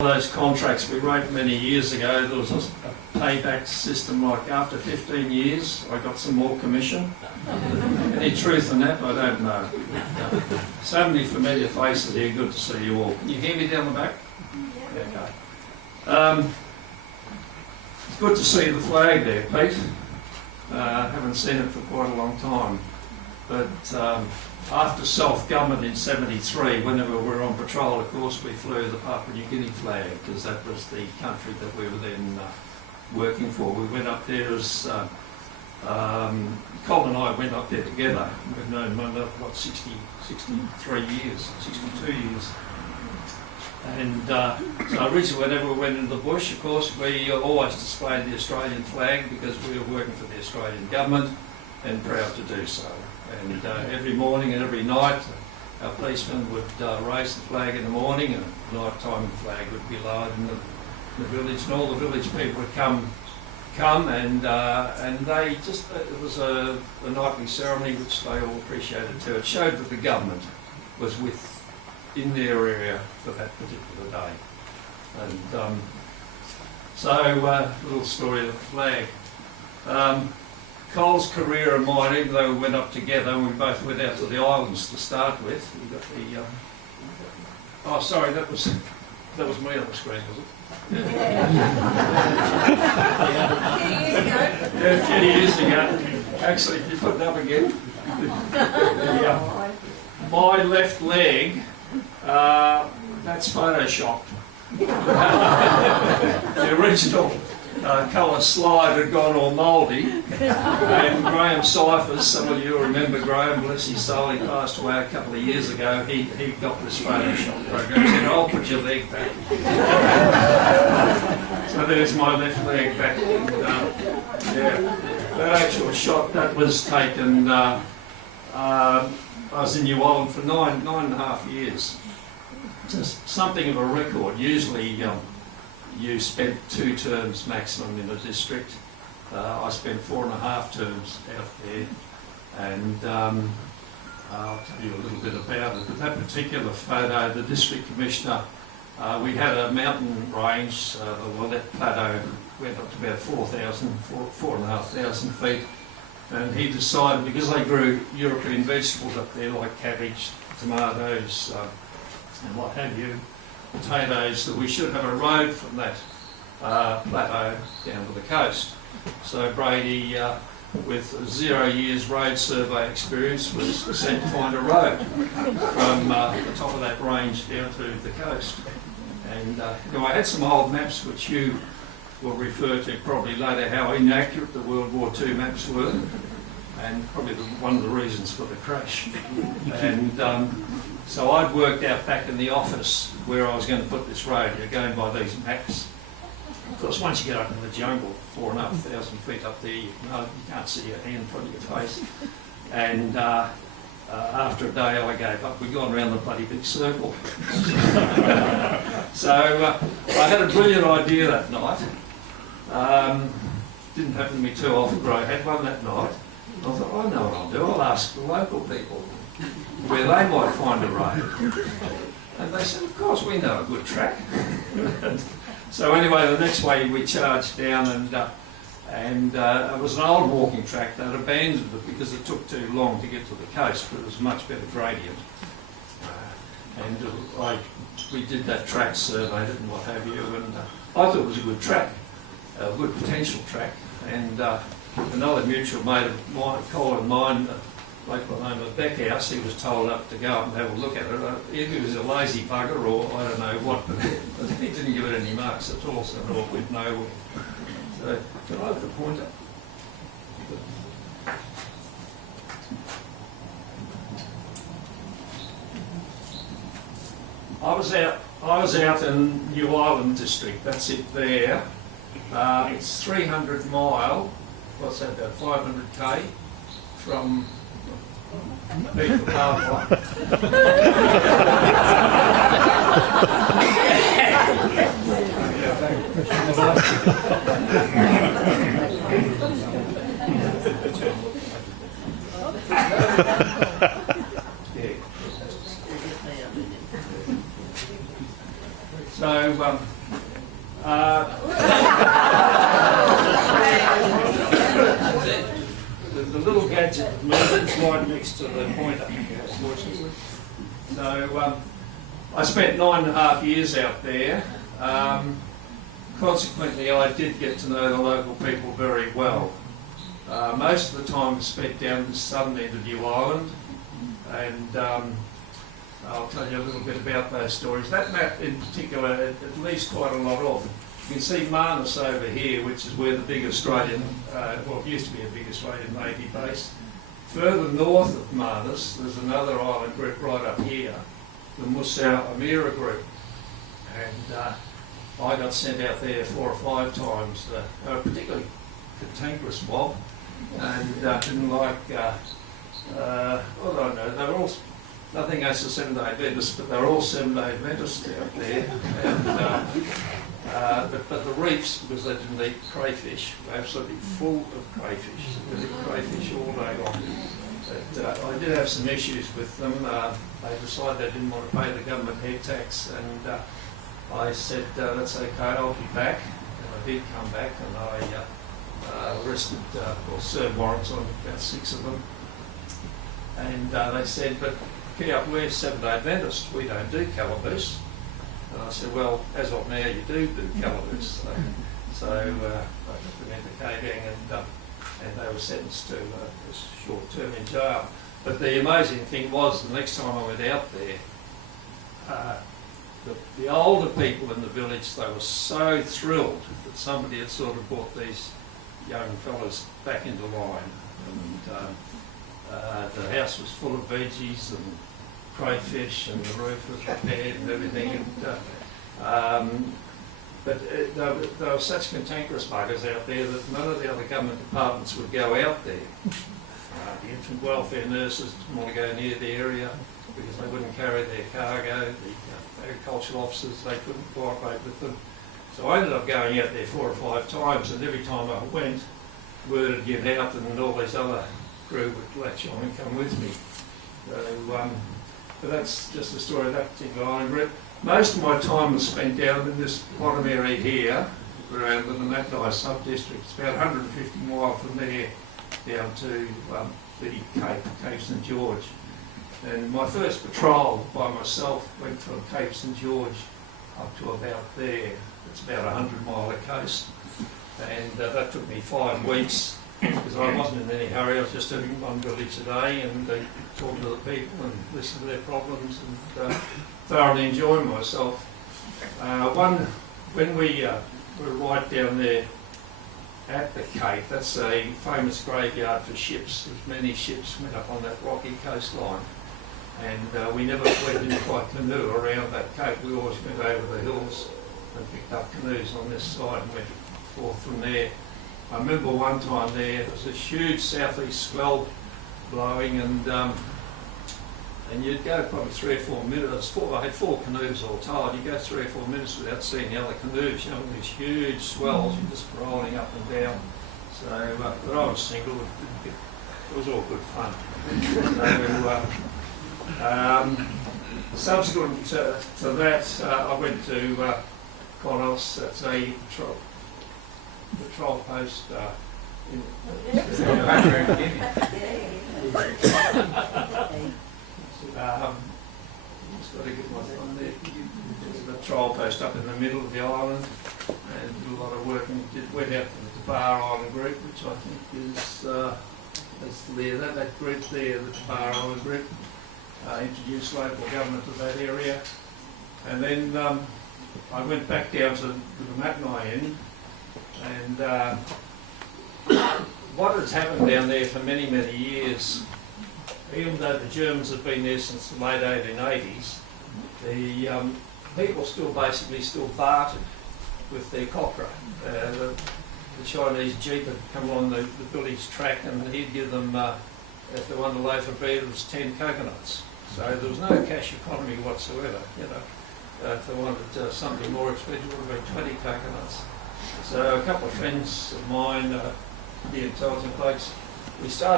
Those contracts we wrote many years ago, there was a payback system, like after 15 years I got some more commission. Any truth in that? I don't know. So many familiar faces here, good to see you all. Can you hear me down the back? Yeah, okay. It's good to see the flag there, Pete. Haven't seen it for quite a long time. But after self-government in '73, whenever we were on patrol, of course, we flew the Papua New Guinea flag because that was the country that we were then working for. We went up there as, Colin and I went up there together. We've known Munda, what, 63 years, 62 years. And so originally, whenever we went into the bush, of course, we always displayed the Australian flag because we were working for the Australian government and proud to do so. And every morning and every night, our policemen would raise the flag in the morning, and at night time the flag would be lowered in the village, and all the village people would come and they just, it was a nightly ceremony which they all appreciated too. It showed that the government was in their area for that particular day. And so, a little story of the flag. Cole's career and mine, even though we went up together and we both went out to the islands to start with. We got the, oh sorry, that was me on the screen, was it? Yeah, a few years ago. Actually, can you put it up again? My left leg, that's photoshopped. The original colour slide had gone all mouldy, and Graham Cyphers, some of you remember Graham, bless his soul, he passed away a couple of years ago. He got this Photoshop program. He said, "I'll put your leg back." So there's my left leg back. And, yeah, that actual shot that was taken. I was in New Ireland for nine and a half years. Just something of a record. Usually. You spent 2 terms maximum in a district. I spent 4.5 terms out there, and I'll tell you a little bit about it. But that particular photo, the district commissioner, we had a mountain range, the Lillette Plateau went up to about 4,500 feet, and he decided, because they grew European vegetables up there like cabbage, tomatoes, and what have you, potatoes, that we should have a road from that plateau down to the coast. So Brady, with 0 years road survey experience, was sent to find a road from the top of that range down to the coast. And I had some old maps which you will refer to probably later, how inaccurate the World War II maps were, and probably one of the reasons for the crash. And so I'd worked out back in the office where I was going to put this road, going by these maps. Of course, once you get up in the jungle, 4,500 feet up there, you can't see your hand in front of your face. And after a day, I gave up. We'd gone around the bloody big circle. So I had a brilliant idea that night. Didn't happen to me too often, but I had one that night. I thought, I know what I'll do. I'll ask the local people where they might find a road. And they said, of course, we know a good track. So anyway, the next way we charged down, and it was an old walking track. They'd abandoned it because it took too long to get to the coast, but it was a much better gradient. We did that track, surveyed it and what have you, and I thought it was a good track, a good potential track. And another mutual mate of mine, Colin and mine, like by the name of Beckhouse, he was told up to go up and have a look at it. Either he was a lazy bugger or I don't know what, but he didn't give it any marks at all, so I thought we'd know. So, can I have the pointer? I was out in New Ireland district, that's it there. It's 300 mile, what's that, about 500 k from Beef Papua. So The little gadget is right next to the pointer, unfortunately. So I spent 9.5 years out there. Consequently, I did get to know the local people very well. Most of the time was spent down the southern end of New Ireland, and I'll tell you a little bit about those stories. That map in particular, it leaves quite a lot off. You can see Marnus over here, which is where the big Australian, well, it used to be a big Australian Navy base. Further north of Marnus, there's another island group right up here, the Musa Amira group. And I got sent out there 4 or 5 times. They were a particularly cantankerous mob, and didn't like, I don't know, they were all, nothing against the Seventh-day Adventists, but they were all Seventh-day Adventists out there. And, but the reefs, because they didn't eat crayfish, were absolutely full of crayfish. They ate crayfish all day long. But I did have some issues with them. They decided they didn't want to pay the government head tax, and I said, that's okay, I'll be back. And I did come back, and I arrested, or served warrants on about 6 of them. And they said, but Kiap, we're Seventh-day Adventists, we don't do calaboose. And I said, well, as of now, you do calaboose. So I took them into K-gang, and they were sentenced to a short term in jail. But the amazing thing was, the next time I went out there, the older people in the village, they were so thrilled that somebody had sort of brought these young fellas back into line. And the house was full of veggies and crayfish, and the roof was repaired and everything. But there were such cantankerous buggers out there that none of the other government departments would go out there. The infant welfare nurses didn't want to go near the area because they wouldn't carry their cargo. The agricultural officers, they couldn't cooperate with them. So I ended up going out there 4 or 5 times, and every time I went, word would get out and all these other crew would latch on and come with me. So, but that's just the story of that particular island group. Most of my time was spent down in this bottom area here, around the Mapleton sub-district. It's about 150 miles from there down to the Cape St George. And my first patrol by myself went from Cape St George up to about there. It's about 100 mile of coast. And that took me 5 weeks because I wasn't in any hurry. I was just doing one village a day and talking to the people and listening to their problems and thoroughly enjoying myself. When we were right down there at the Cape, that's a famous graveyard for ships. There's many ships went up on that rocky coastline. And we never went in by canoe around that cape. We always went over the hills and picked up canoes on this side and went forth from there. I remember one time there was a huge southeast swell blowing, and you'd go probably 3 or 4 minutes. I had 4 canoes all told. You go 3 or 4 minutes without seeing the other canoes. You know, these huge swells, you're just rolling up and down. So, but I was single. It was all good fun. So, subsequent to that, I went to Conos. That's a patrol post in just got to get my phone there. There's a patrol post up in the middle of the island, and did a lot of work, and went out to the Tabar Island group, which I think is that's there. That group there, the Tabar Island group, introduced local government to that area, and then I went back down to the Mapleton end, and what has happened down there for many, many years, even though the Germans have been there since the late 1880s, the people still bartered with their copra. The Chinese jeep had come on the village track, and he'd give them, if they wanted a loaf of bread, it was 10 coconuts. So there was no cash economy whatsoever, you know. If they wanted something more expensive, it would have been 20 coconuts. So a couple of friends of mine, the intelligent folks, we started